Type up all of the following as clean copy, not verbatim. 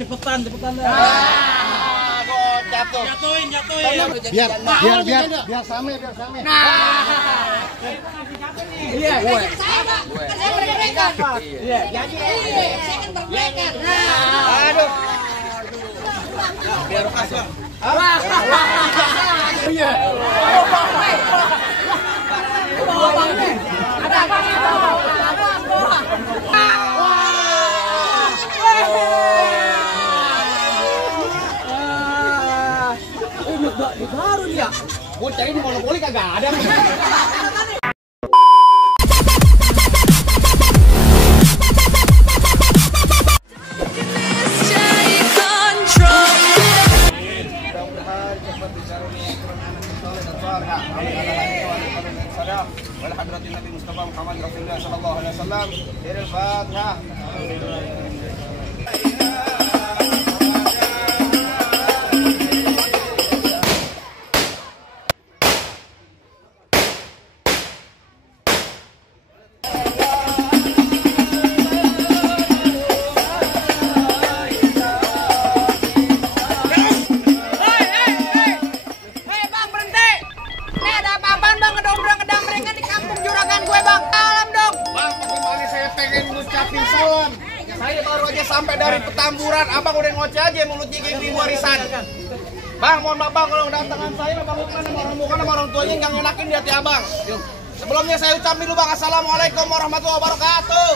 Cepetan. Jatuh. Jatuhin. Biar same. Iya. Saya mereka. Iya. Saya kan berpekan. Aduh. Biar kasih. Iya. Ada apa nih? Baru dia. Bocah ini monopoli kagak ada. Walhamdulillah Nabi Mustafa Muhammad Rasulullah sallallahu alaihi wasallam. Al-Fatihah. Saya baru aja sampai dari Petamburan, abang udah ngoceh aja mulutnya kayak ibu warisan. Bang, mohon maaf bang kalau kedatangan saya bang bukan sama orang tuanya yang ngenakin di hati abang. Sebelumnya saya ucap dulu bang, assalamualaikum warahmatullahi wabarakatuh.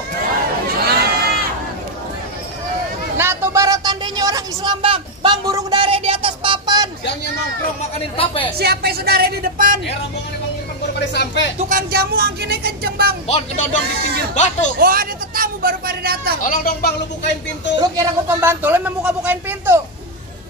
Nah tuh baru tandanya orang Islam bang burung dare di atas papan. Yang nongkrong makanin tape. Siapa yang saudara di depan? Rombongan bang Irfan baru pada sampai. Tukang jamu angkinnya kenceng bang. Pohon kedondong di pinggir batu. Oh ada tetamu baru pada datang. Tolong dong bang, lu bukain pintu. Lu kira gua pembantu, lu bukain pintu.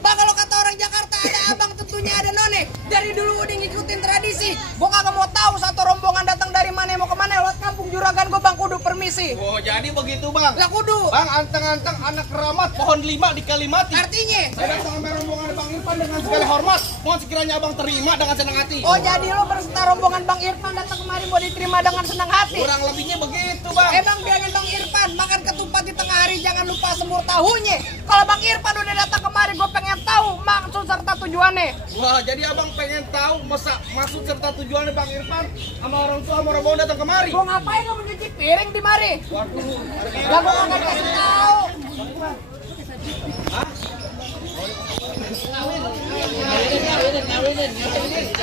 Bang kalau kata orang Jakarta ada abang tentunya ada none. Dari dulu udah ngikutin tradisi. Gua kagak mau tahu satu rombongan datang dari mana mau kemana lewat kampung juragan gua bang kudu permisi. Oh jadi begitu bang. Lah kudu. Bang anteng-anteng anak keramat pohon 5 dikalimati. Artinya? Saya datang sama rombongan Bang Irfan dengan segala hormat. Mohon sekiranya abang terima dengan senang hati. Oh jadi lo berserta rombongan Bang Irfan datang kemari mau diterima dengan senang hati. Kurang lebihnya begitu bang. Bang bilangin Bang Irfan makan ketupat di tengah hari jangan lupa semur tahunya. Kalau Bang Irfan udah datang kemari gue pengen tahu maksud serta tujuannya. Wah jadi abang pengen tahu maksud serta tujuannya Bang Irfan sama orang tua sama rombongan datang kemari. Gue ngapain kamu nyuci piring di mari? Waduh. Lah gue nggak kasih tahu.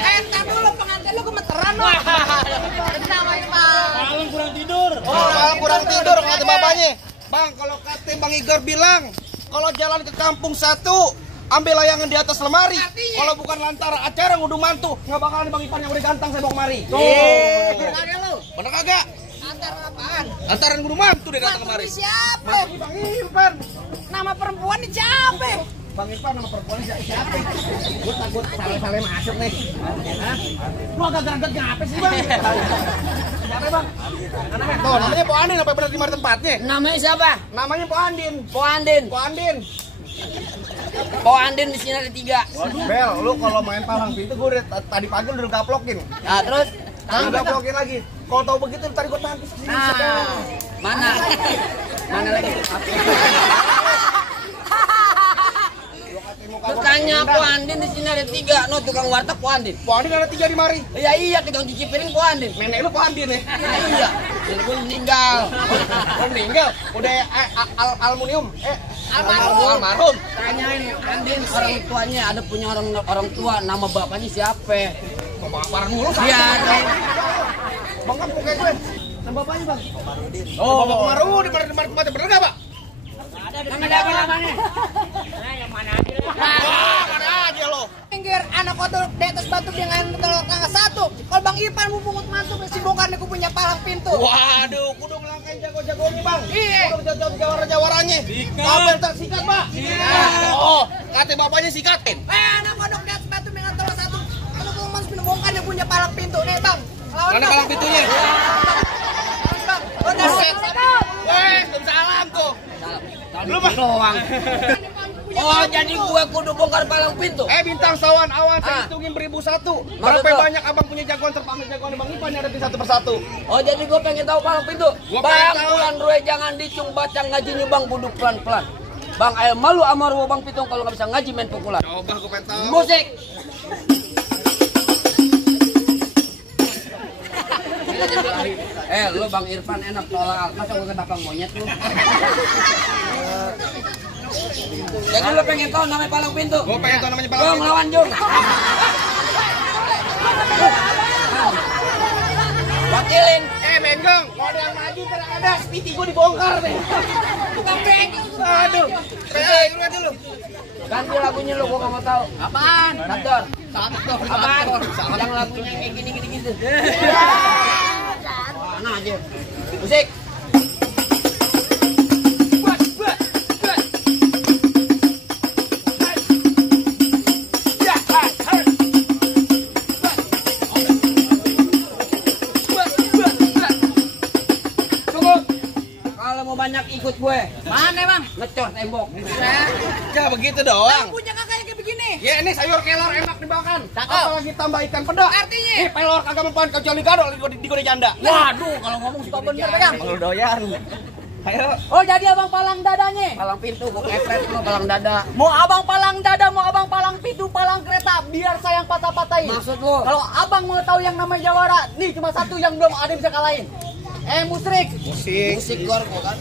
Entar dulu pengantin lu gemeteran lo. Kenapa Irfan? Malam kurang tidur. Oh malam kurang tidur kata bapaknya. Bang kalau kata Bang Igor bilang kalau jalan ke kampung satu ambil layangan di atas lemari. Kalau bukan lantaran acara ngudu mantu nggak bakalan Bang Ipan yang udah ganteng saya bawa kemari. Bener lu? Bener kagak? Antar apaan? Antaran ngudu mantu dia datang kemari. Siapa? Bang Irfan. Nama perempuan ini siapa? Bang Irfan nama perempuannya siapa? Gue takut salah-salah masuk nih. Hah? Lu agak gagak ngapa sih bang? Siapa bang? Tuh namanya Po Andin apa benar di mana tempatnya? Namanya siapa? Namanya Po Andin. Po Andin. Po Andin. Po Andin di sini ada 3. Bel, lu kalau main palang pintu gue tadi pagi udah gaplokin. Nah terus? Gaplokin lagi. Kalau tahu begitu tadi gue tangkis ke sini. Mana? Mana lagi? Terus tanya Po Andin di sini ada 3. No tukang warteg Po Andin. Po Andin ada 3 di mari. Iya tukang cuci piring Po Andin. Nenek lu Po Andin ya? Iya. Jadi gue meninggal. Meninggal. Udah aluminium. Almarhum. Tanyain Andin orang tuanya ada punya orang tua nama bapaknya siapa? Bapak mulu. Iya. Bang kan pakai gue. Nama bapaknya bang. Oh, Bapak Komarudin di tempat bener nggak pak? Nama apa namanya? Yang mana aja lah. Mana aja lo? Pinggir anak kodok di atas batu dengan telur tangga 1. Kalau Bang Ipan mau pungut mantu kesibukannya gue punya palang pintu. Waduh, kudu ngelangkain jago-jagonya bang. Iya. Kudu jawara-jawaranya. Kabel tak sikat pak. Oh, kata bapaknya sikatin. Anak kodok di atas batu dengan telur 1. Kalau gue masih menemukan yang punya palang pintu nih bang. Mana palang pintunya? Bang, udah set. Salam tuh. Lu mah doang. Oh, jadi gue kudu bongkar palang pintu. Bintang sawan awan saya hitungin 1001. Berapa banyak abang punya jagoan terpanggil jagoan Bang Ipan yang ada di satu persatu. Oh, jadi gue pengen tahu palang pintu. Bang, bulan rue jangan dicung bacang ngajinya bang kudu pelan-pelan. Bang, ayo malu amar Bang Pitung kalau nggak bisa ngaji main pukulan. Coba gue pengen tahu. Musik. Lu Bang Irfan enak tolak, masa gue ketapang monyet lu? Jadi lu pengen tahu namanya palang pintu? Gue pengen tahu namanya palang pintu. Lawan Jung. Wakilin. Menggong, kalau ada yang maju ada spiti gue dibongkar nih. Tukang beng. Aduh. Lu aja lu. Ganti lagunya lu, gua nggak mau tahu. Apaan? Sator. Apaan? Sator. Yang lagunya kayak gini gitu. Mana aja. Musik. Banyak ikut gue. Mana bang? Ngecor tembok. Ya begitu doang. Punya kakak kayak begini. Ya ini sayur kelor enak dimakan. Cakep. Apalagi tambah ikan peda. Artinya? Nih pelor kagak mempan kecuali gado di kode janda. Waduh, kalau ngomong suka bener pegang. Kalau doyan. Ayo. Oh jadi abang palang dadanya? Palang pintu, gue kepret lu palang dada. Mau abang palang dada, mau abang palang pintu, palang kereta, biar saya yang patah-patahin. Maksud lu? Kalau abang mau tahu yang namanya Jawara, nih cuma satu yang belum ada yang bisa kalahin. Musrik. Musik gor gua kan.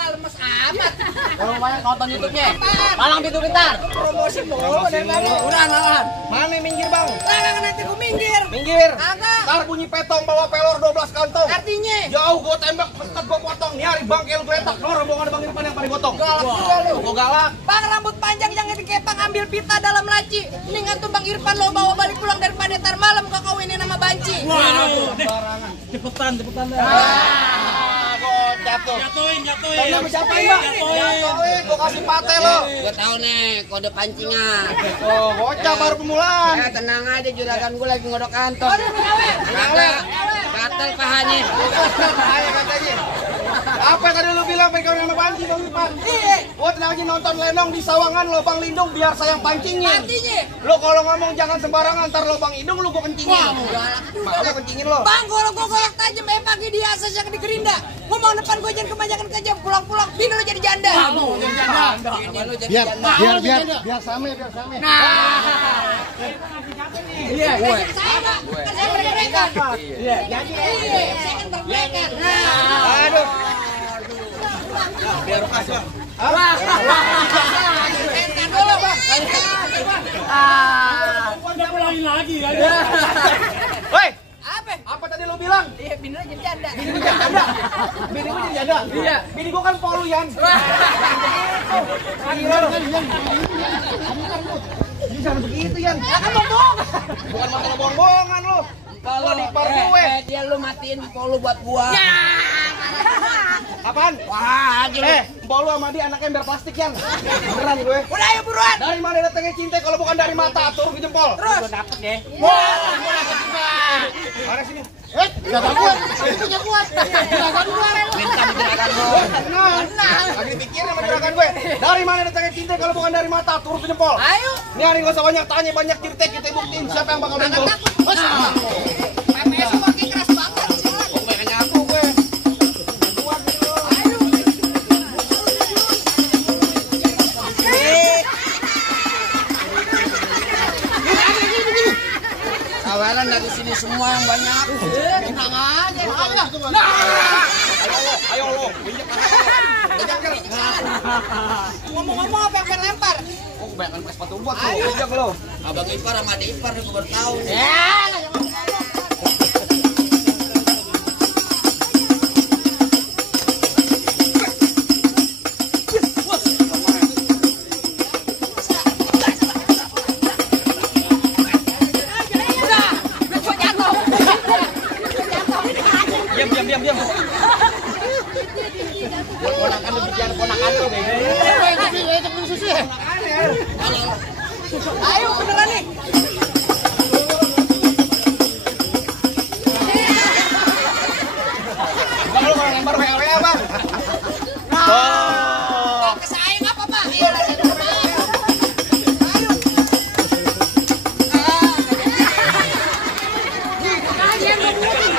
Lemes amat. Kalau banyak nonton YouTube-nya. Palang pintu pintar. Promosi mulu dari mana? Udah. Mana minggir bang? Lah nanti gua minggir. Minggir. Kagak. Ntar bunyi petong bawa pelor 12 kantong. Artinya? Jauh gua tembak, petet gua potong. Nih hari bangkel geletak. Nor rombongan bang Irfan yang paling potong. Galak juga lu. Gua galak. Bang rambut panjang jangan dikepang ambil pita dalam laci. Mendingan tuh Bang Irfan lo bawa balik pulang daripada tar malam kau kawinin sama banci. Sembarangan. Cepetan Gua jatuh. jatuhin Tanya siapa bang? Jatuhin. Gua kasih pate lo. Gua tahu nih kode pancingan. Oh bocah baru pemulaan. Tenang aja juragan gua lagi ngodok kantong. Ngawe. Kagak. Gatel pahanya. Bahaya katanya. Apa yang tadi lu bilang pengen kawin sama panci bang Irfan? Iya. Gua tenang aja nonton Lenong di Sawangan lubang lindung biar sayang pancingin. Artinya? Lo kalau ngomong jangan sembarangan ntar lubang hidung lu gua kencingin. Makanya kencingin lo. Bang, kalau gua goyak tajam pagi di asas yang di gerinda. Ngomong depan gua jangan kebanyakan kejam, pulang-pulang bini lu jadi janda. Biar same. Iya, saya Pak. Kan saya mereka. Iya, jadi saya kan bermereka. Aduh. Biar kasih. Dulu, Bang. ulangin lagi kan. Woi, Apa? apa tadi lo bilang? Iya, bini lu jadi janda. Bini gue janda. Bini gue jadi janda. Iya. Bini gue kan poluyan. Gila lo. Jangan begitu Yan. Ya kan bohong. Bukan masalah bohong-bohongan lo. Kalau di par gue. Dia lu matiin polu buat gua. Apaan? Wah, aja. Empok lu sama dia anaknya ember plastik Yan. Beneran gue. Udah ayo buruan. Dari mana datangnya cinta kalau bukan dari mata? Turun ke jempol. Terus. Dapet deh. Wah, gue dapet juga. Mana sini? Jatah kuat. Punya kuat. Juragan gue. Minta juragan lu. Tenang. Lagi dipikirin sama juragan gue. Dari mana datangnya cinta kalau bukan dari mata? Turun ke jempol. Ayo. Ini hari gak usah banyak tanya, banyak cerita, kita buktiin siapa yang bakal bengkol. PPS makin keras banget. Gue pengen nyapu gue. Kuat gitu. Kawalan dari sini semua yang banyak. Tenang aja. Ayo lo. Ngomong-ngomong apa yang pengen lempar? Oh, kebanyakan pakai sepatu buat lo. Bijak lo. Abang ipar sama adik ipar gue baru tahu. Ya, lah yang ngomong-ngomong. Diam. Ponakan lu bicara ponakan lu, bego. Ayo beneran nih. Bang lu kalau lempar WA Bang. Nah, ke saya nggak apa-apa. Iya, lah saya dulu, Bang. Ayo. Kalian nggak boleh.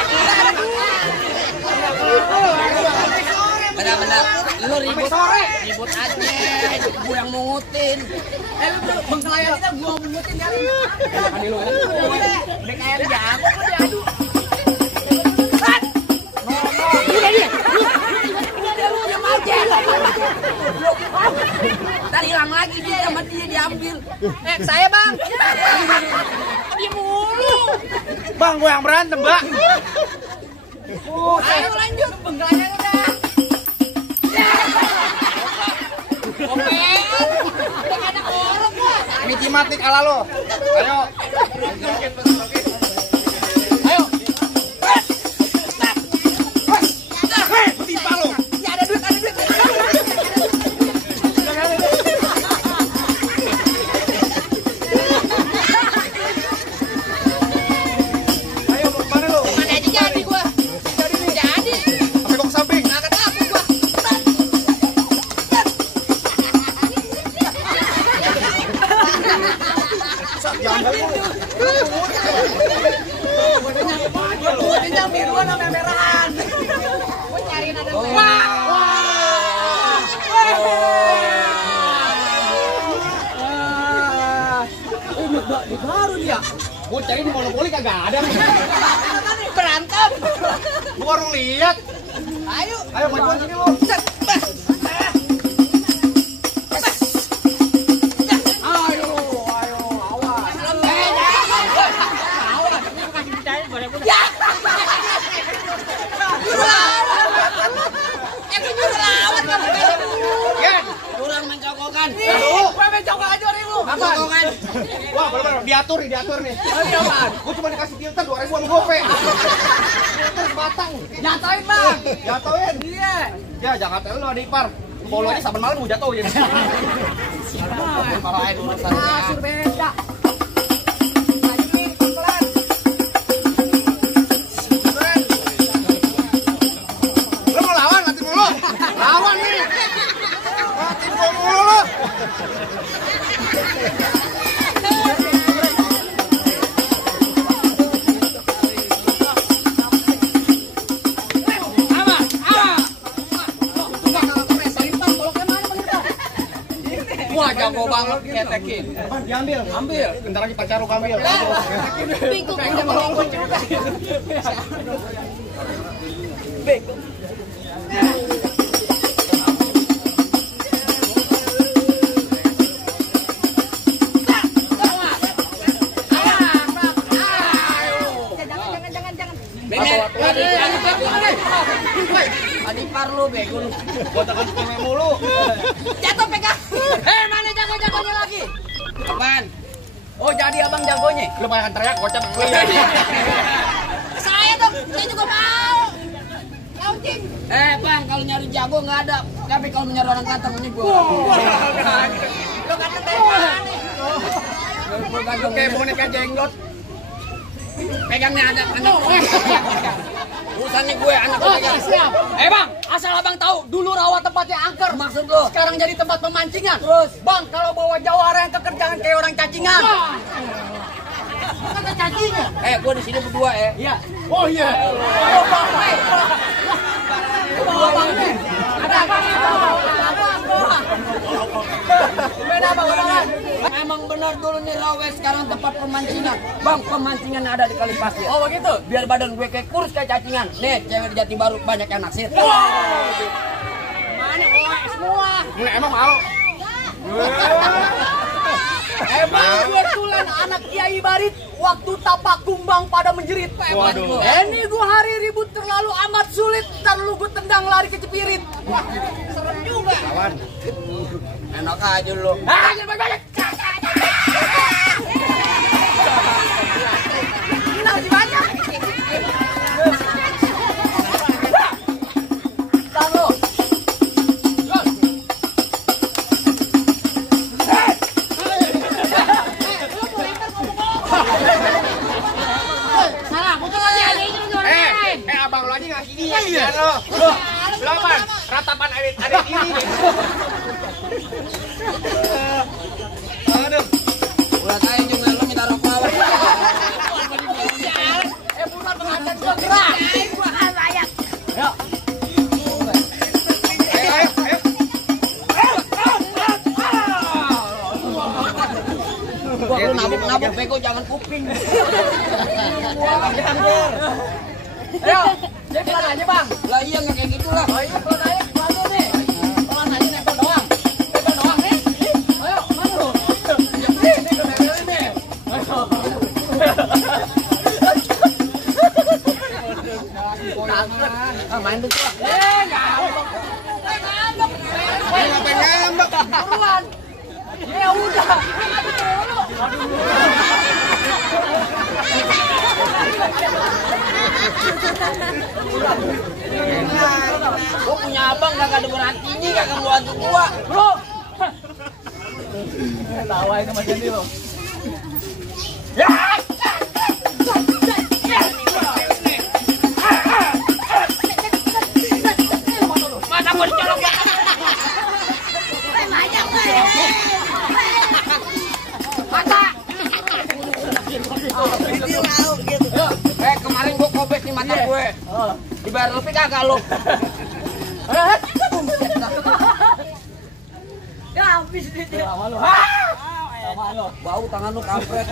Lu ribut sore. Ribut aja, gue yang mungutin. Lu bengkelaya kita gua mungutin kali. Ani lu. Udah kayak jago kok diadu. Tadi hilang lagi dia sama dia diambil. Saya bang. Dia mulu. Bang, gue yang berantem, Bang. Ayo lanjut bengkelanya udah. Udah ada orang gua. Mitimatik ala lo. Ayo. Ayo. Timpa lo. Ya ada duit, ada duit. Ayo, mau kemana lo? Mana aja jadi gua. Jadi. Sampai kok ke samping. Nggak takut gua. Jangan Gua kencang biruan sama merahan. Gua nyariin ada baru dia. Gue cari di monopoli kagak ada. Berantem. Gue baru lihat. Ayo. Ayo, majuan sini lo. Kurang mencokokan. Gua mencok aja ribu. Mencokokan. Wah, bener-bener diatur nih. Gue cuma dikasih filter 2.000 sama gope. Filter sebatang. Jatuhin bang. Jatuhin. Iya. Ya, Jakarta lu ada ipar. Bolo aja saben malam gue jatuhin. Marahin urusan. Kasur beda. Lanjutin pelan. Lu mau lawan nanti mulu. Lawan nih. Nanti mulu. Wah, jago banget ketekin. Diambil. Ambil. Bentar lagi pacar lu ambil. Bingung aja melongo juga. Adipar lu bego lu. Gua takut cewek mulu. Jatuh pegang. Mana jago-jagonya lagi? Apaan? Oh jadi abang jagonya. Lu banyak teriak gocap. Saya dong, saya juga mau. Launching. Bang, kalau nyari jago nggak ada. Tapi kalau nyari orang ganteng ini gua. Lo ganteng dari mana? Gua ganteng. Kayak boneka jenggot. Pegangnya ada anak. Urusannya gue anak pegang. Siap. Bang, asal abang tahu, dulu rawa tempatnya angker. Maksud lu? Sekarang jadi tempat pemancingan. Terus? Bang, kalau bawa jawara yang keker jangan kayak orang cacingan. Kata cacingan. Gue di sini berdua ya. Iya. Oh iya. Oh, bang. Bawa bang. Ada apa? Beda bang. Emang benar dulu nih rawa sekarang tempat pemancingan. Bang, pemancingan ada di kali pasir. Oh begitu. Biar badan gue kayak kurus kayak cacingan. Nih, cewek di Jati Baru banyak yang naksir. Mana semua. Nggak, emang mau. Emang gue tulen anak Kiai Barit waktu tapak kumbang pada menjerit. Waduh. Ini gue hari ribut terlalu amat sulit. Ntar lu gue tendang lari ke cepirit. Wah, serem juga. Lawan. Enak aja lu. Jangan banyak. Ini masih banyak. Tahu. Salah, bukan lagi ada itu Abang lu aja ngasih dia. Iya lo. Lawan. Ratapan arit ini. Aduh. Udah kayak juga lu minta rokok. bukan pengantin gua gerak. Gua kan layak. Ayo. jangan kuping. Ayo, jadi pelan aja bang. Lah iya nggak kayak gitulah. Oh iya pelan aja, pelan dulu nih. Pelan aja nempel doang. Nempel doang nih. Ayo, mana lu? Nih, gue nempelin nih. Ayo. Main dulu lah. Ngambek. Ngapain ngambek? Buruan. Ya udah. Gua punya abang gak ada berartinya, gak akan bantu gua. Bro. Tawa itu macam ini lo. Mata gua dicolok ya. Mata. Kemarin gua kobes nih mata gue. Dibayar lebih kagak lo? Ya habis dia. Bau tangan lu kampret.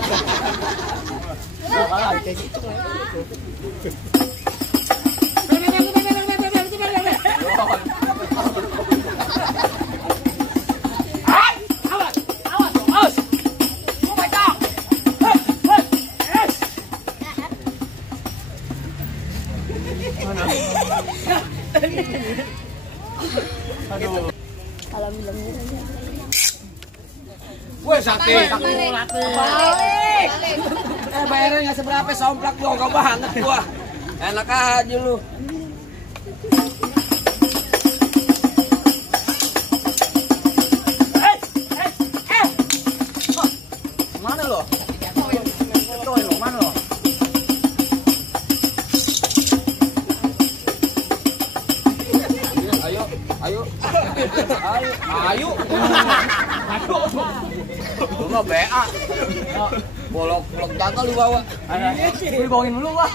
Weh sate. Balik. Bayarnya nggak seberapa, somplak gua gak banget gua. Enak aja lu. Mana lo? Mana lo? Ayo, ayo, ayo, ayo. Lu mah BA. Bolok jagal lu bawa. Gue bawangin dulu lah.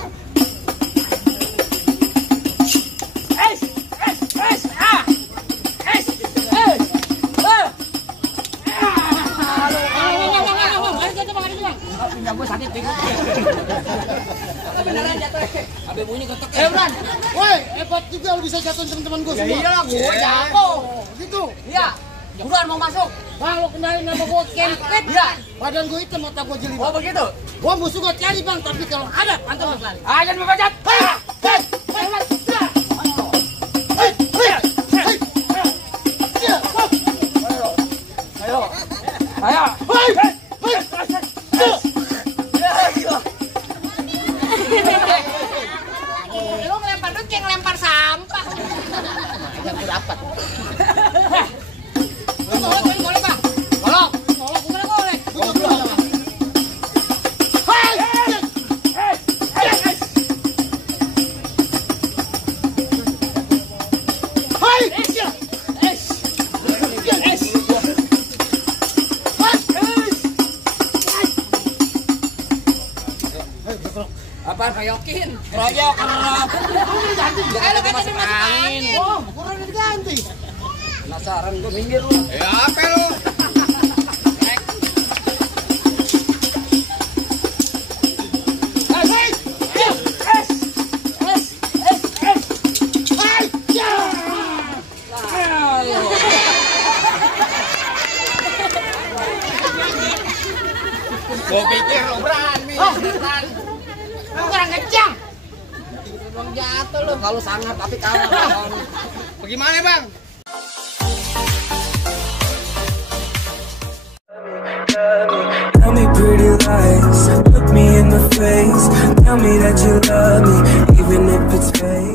Pindah gua sakit bingung. Beneran jatuh. Abe bunyi ketek. Bran. Woi, hebat juga lu bisa jatuhin teman-teman gue semua. Iyalah gue jago. Gitu. Iya. Buruan mau masuk. Bang, lu kenalin nama gue Kempet. Iya. Badan gue hitam, mata gue jeli. Oh begitu. Gue musuh gue cari bang, tapi kalau ada pantang lu lari. Ah jangan membajak. Ayo. Ayo. Lu ngelempar duit kayak ngelempar sampah. Yang gue dapat. Golek bang. Golok. Golok gimana golek? Gue belum. Apa kayokin? Keroyok, kerap. Ayo kata dia masuk angin. Oh, kurang diganti. Penasaran gua minggir lu. Ya apa lu? Gua pikir lu berani. Lu kurang kencang. Bang jatuh lu kalau sangat tapi kalah. Bagaimana bang? Tell me pretty lies, look me in the face. Tell me that you love me, even if it's fake.